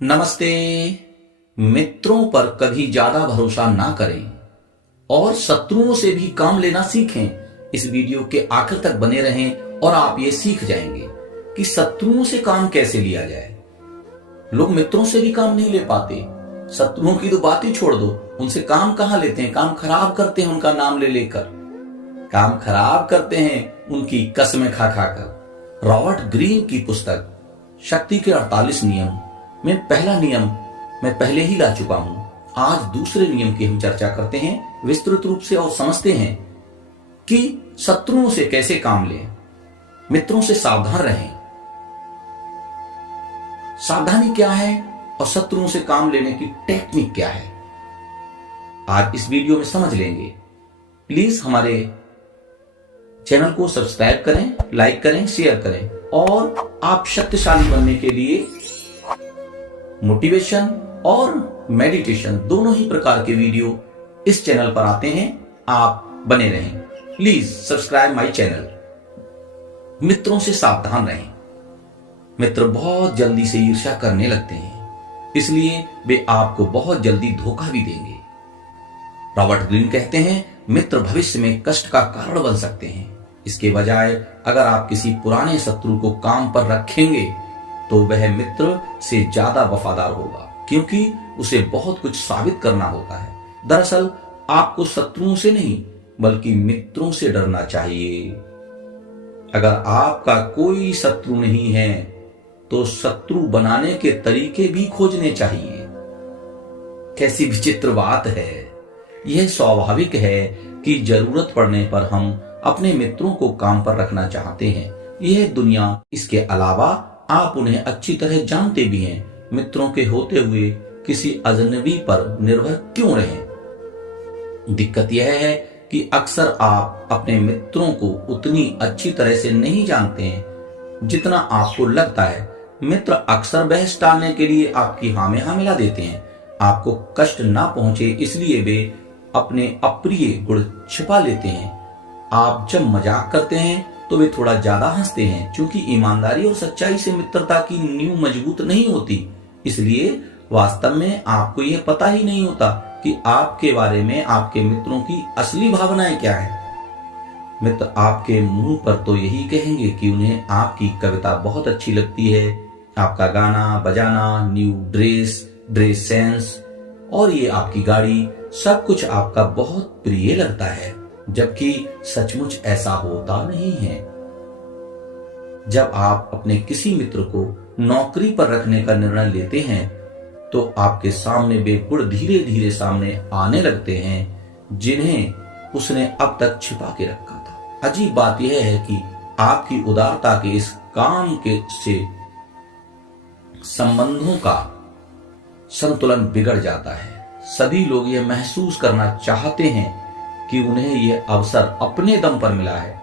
नमस्ते। मित्रों पर कभी ज्यादा भरोसा ना करें और शत्रुओं से भी काम लेना सीखें। इस वीडियो के आखिर तक बने रहें और आप ये सीख जाएंगे कि शत्रुओं से काम कैसे लिया जाए। लोग मित्रों से भी काम नहीं ले पाते। शत्रुओं की तो बात ही छोड़ दो, उनसे काम कहां लेते हैं, काम खराब करते हैं उनका नाम ले लेकर, काम खराब करते हैं उनकी कसमें खा खाकर। रॉबर्ट ग्रीन की पुस्तक शक्ति के 48 नियम में पहला नियम मैं पहले ही ला चुका हूं। आज दूसरे नियम की हम चर्चा करते हैं विस्तृत रूप से और समझते हैं कि शत्रुओं से कैसे काम लें, मित्रों से सावधान रहें। सावधानी क्या है और शत्रुओं से काम लेने की टेक्निक क्या है, आज इस वीडियो में समझ लेंगे। प्लीज हमारे चैनल को सब्सक्राइब करें, लाइक करें, शेयर करें और आप शक्तिशाली बनने के लिए मोटिवेशन और मेडिटेशन दोनों ही प्रकार के वीडियो इस चैनल पर आते हैं। आप बने रहें। Please subscribe my channel. मित्रों से सावधान रहें। मित्र बहुत जल्दी से ईर्ष्या करने लगते हैं, इसलिए वे आपको बहुत जल्दी धोखा भी देंगे। रॉबर्ट ग्रीन कहते हैं, मित्र भविष्य में कष्ट का कारण बन सकते हैं। इसके बजाय अगर आप किसी पुराने शत्रु को काम पर रखेंगे तो वह मित्र से ज्यादा वफादार होगा, क्योंकि उसे बहुत कुछ साबित करना होता है। दरअसल आपको शत्रुओं से नहीं बल्कि मित्रों से डरना चाहिए। अगर आपका कोई शत्रु नहीं है तो शत्रु बनाने के तरीके भी खोजने चाहिए। कैसी विचित्र बात है। यह स्वाभाविक है कि जरूरत पड़ने पर हम अपने मित्रों को काम पर रखना चाहते हैं। यह दुनिया, इसके अलावा आप उन्हें अच्छी तरह जानते भी हैं। मित्रों के होते हुए किसी अजनबी पर निर्भर क्यों रहें? दिक्कत यह है कि अक्सर आप अपने मित्रों को उतनी अच्छी तरह से नहीं जानते हैं जितना आपको लगता है। मित्र अक्सर बहस टालने के लिए आपकी हाँ में हाँ मिला देते हैं। आपको कष्ट ना पहुंचे इसलिए वे अपने अप्रिय गुण छिपा लेते हैं। आप जब मजाक करते हैं तो वे थोड़ा ज्यादा हंसते हैं, क्योंकि ईमानदारी और सच्चाई से मित्रता की नींव मजबूत नहीं होती। इसलिए वास्तव में आपको यह पता ही नहीं होता कि आपके बारे में आपके मित्रों की असली भावनाएं क्या है। मित्र आपके मुंह पर तो यही कहेंगे कि उन्हें आपकी कविता बहुत अच्छी लगती है, आपका गाना बजाना, न्यू ड्रेस सेंस और ये आपकी गाड़ी, सब कुछ आपका बहुत प्रिय लगता है, जबकि सचमुच ऐसा होता नहीं है। जब आप अपने किसी मित्र को नौकरी पर रखने का निर्णय लेते हैं तो आपके सामने वे गुण धीरे धीरे सामने आने लगते हैं जिन्हें उसने अब तक छिपा के रखा था। अजीब बात यह है कि आपकी उदारता के इस काम के से संबंधों का संतुलन बिगड़ जाता है। सभी लोग यह महसूस करना चाहते हैं कि उन्हें यह अवसर अपने दम पर मिला है,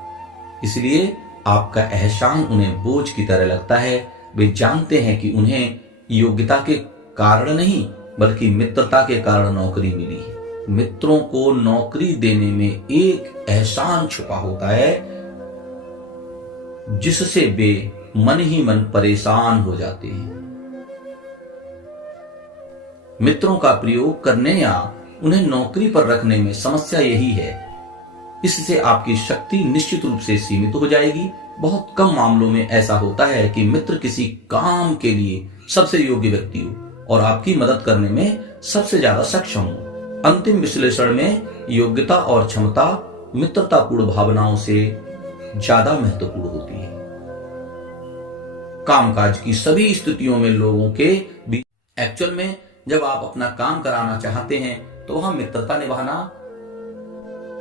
इसलिए आपका एहसान उन्हें बोझ की तरह लगता है। वे जानते हैं कि उन्हें योग्यता के कारण नहीं बल्कि मित्रता के कारण नौकरी मिली है। मित्रों को नौकरी देने में एक एहसान छुपा होता है जिससे वे मन ही मन परेशान हो जाते हैं। मित्रों का प्रयोग करने या उन्हें नौकरी पर रखने में समस्या यही है। इससे आपकी शक्ति निश्चित रूप से सीमित हो जाएगी। बहुत कम मामलों में ऐसा होता है कि मित्र किसी काम के लिए सबसे योग्य व्यक्ति हो और आपकी मदद करने में सबसे ज्यादा सक्षम हो। अंतिम विश्लेषण में योग्यता और क्षमता मित्रतापूर्ण भावनाओं से ज्यादा महत्वपूर्ण होती है। कामकाज की सभी स्थितियों में लोगों के एक्चुअल में जब आप अपना काम कराना चाहते हैं तो वहां मित्रता निभाना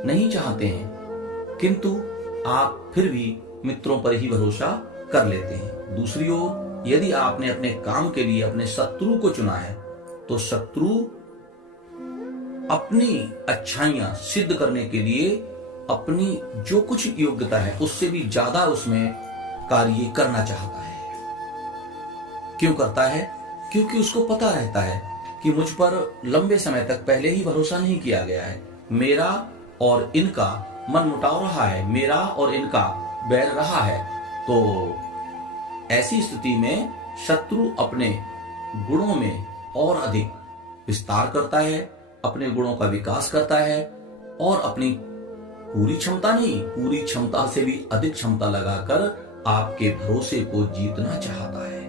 नहीं चाहते हैं, किंतु आप फिर भी मित्रों पर ही भरोसा कर लेते हैं। दूसरी ओर यदि आपने अपने काम के लिए अपने शत्रु को चुना है तो शत्रु अपनी अच्छाइयां सिद्ध करने के लिए अपनी जो कुछ योग्यता है उससे भी ज्यादा उसमें कार्य करना चाहता है। क्यों करता है? क्योंकि उसको पता रहता है कि मुझ पर लंबे समय तक पहले ही भरोसा नहीं किया गया है। मेरा और इनका मनमुटाव रहा है, मेरा और इनका बैर रहा है। तो ऐसी स्थिति में शत्रु अपने गुणों में और अधिक विस्तार करता है, अपने गुणों का विकास करता है और अपनी पूरी क्षमता नहीं, पूरी क्षमता से भी अधिक क्षमता लगाकर आपके भरोसे को जीतना चाहता है।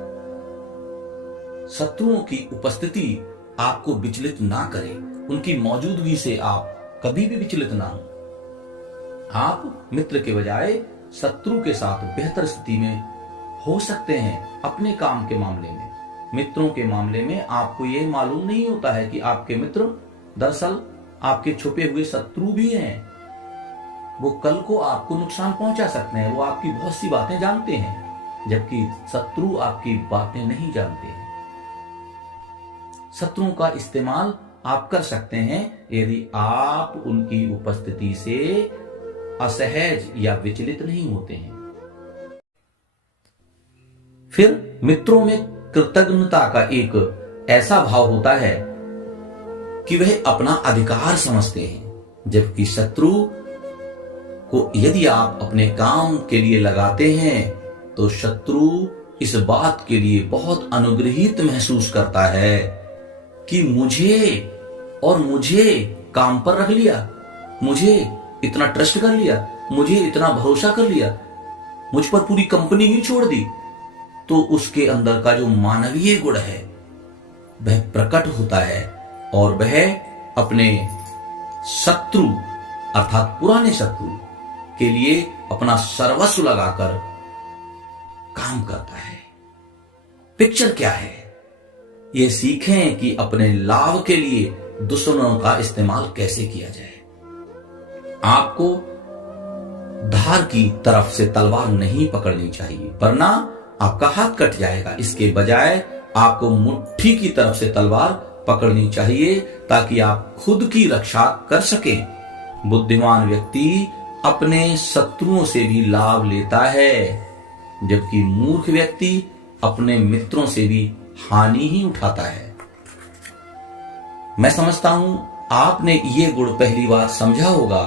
शत्रुओं की उपस्थिति आपको विचलित ना करे, उनकी मौजूदगी से आप कभी भी विचलित ना हो। आप मित्र के बजाय शत्रु के साथ बेहतर स्थिति में हो सकते हैं अपने काम के मामले में। मित्रों के मामले में आपको यह मालूम नहीं होता है कि आपके मित्र दरअसल आपके छुपे हुए शत्रु भी हैं। वो कल को आपको नुकसान पहुंचा सकते हैं, वो आपकी बहुत सी बातें जानते हैं, जबकि शत्रु आपकी बातें नहीं जानते हैं। शत्रुओं का इस्तेमाल आप कर सकते हैं यदि आप उनकी उपस्थिति से असहज या विचलित नहीं होते हैं। फिर मित्रों में कृतज्ञता का एक ऐसा भाव होता है कि वह अपना अधिकार समझते हैं, जबकि शत्रु को यदि आप अपने काम के लिए लगाते हैं तो शत्रु इस बात के लिए बहुत अनुग्रहित महसूस करता है कि मुझे काम पर रख लिया, मुझे इतना ट्रस्ट कर लिया, मुझे इतना भरोसा कर लिया, मुझ पर पूरी कंपनी ही छोड़ दी। तो उसके अंदर का जो मानवीय गुण है वह प्रकट होता है और वह अपने शत्रु अर्थात पुराने शत्रु के लिए अपना सर्वस्व लगाकर काम करता है। पिक्चर क्या है? ये सीखें कि अपने लाभ के लिए दुश्मनों का इस्तेमाल कैसे किया जाए। आपको धार की तरफ से तलवार नहीं पकड़नी चाहिए, वरना आपका हाथ कट जाएगा। इसके बजाय आपको मुट्ठी की तरफ से तलवार पकड़नी चाहिए ताकि आप खुद की रक्षा कर सकें। बुद्धिमान व्यक्ति अपने शत्रुओं से भी लाभ लेता है, जबकि मूर्ख व्यक्ति अपने मित्रों से भी हानि ही उठाता है। मैं समझता हूं आपने ये गुण पहली बार समझा होगा